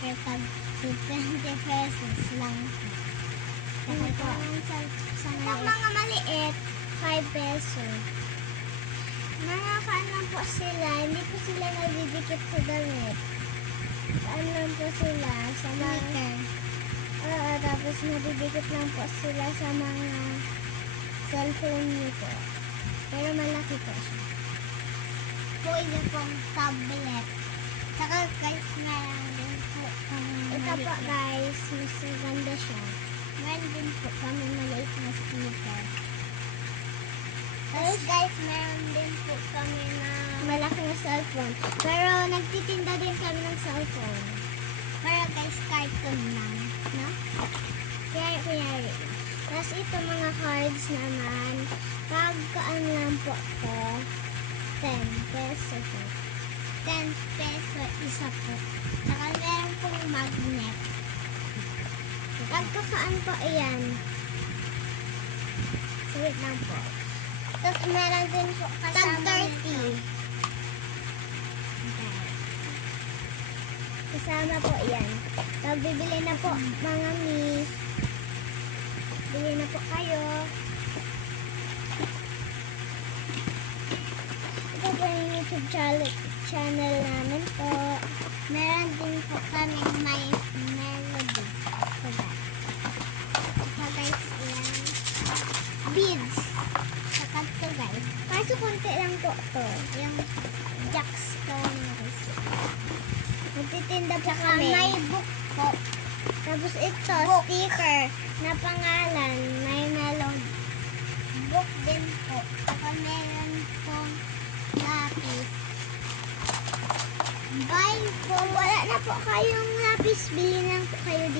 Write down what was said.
sticker tag 20 pesos lang. Saka po, itong mga maliit, 5 pesos. Mga kaan lang po sila, hindi po sila nagdidikit sa damit. Kaan lang po sila sa mga... tapos nagdidikit lang po sila sa mga cellphone niyo po. Pero malaki po siya. Pwede pong tablet. Saka guys, meron din po kami ito po guys, mas maganda siya. Meron din po kami maliit na sticker. Tapos guys, meron din po kami na malaki na cellphone. Pero nagtitinda din kami ng cellphone. Pero guys, cartoon lang. No? Kaya kunyari. Tapos ito mga cards naman. Pagkaan lang po to. 10 peso po. 10 peso isa po. Saka meron pong magnet. Pagkakaan po ayan. Wait lang po. Tapos meron din po kasama tag 30. Okay. Kasama po yan. Pag bibili na po mga miss. Bili na po kayo. Ito po yung YouTube channel namin po. Meron din po kami may melody. Saka guys, yan. Beads. Saka to guys. Kaso konti lang po to. Yung jackstone guys. Magtitinda po kami. May book po. Tapos ito, sticker na pangalan, may melody. Book din po. Saka meron pong lapis. Buy po. Wala na po kayong lapis. Bili lang po kayo dito.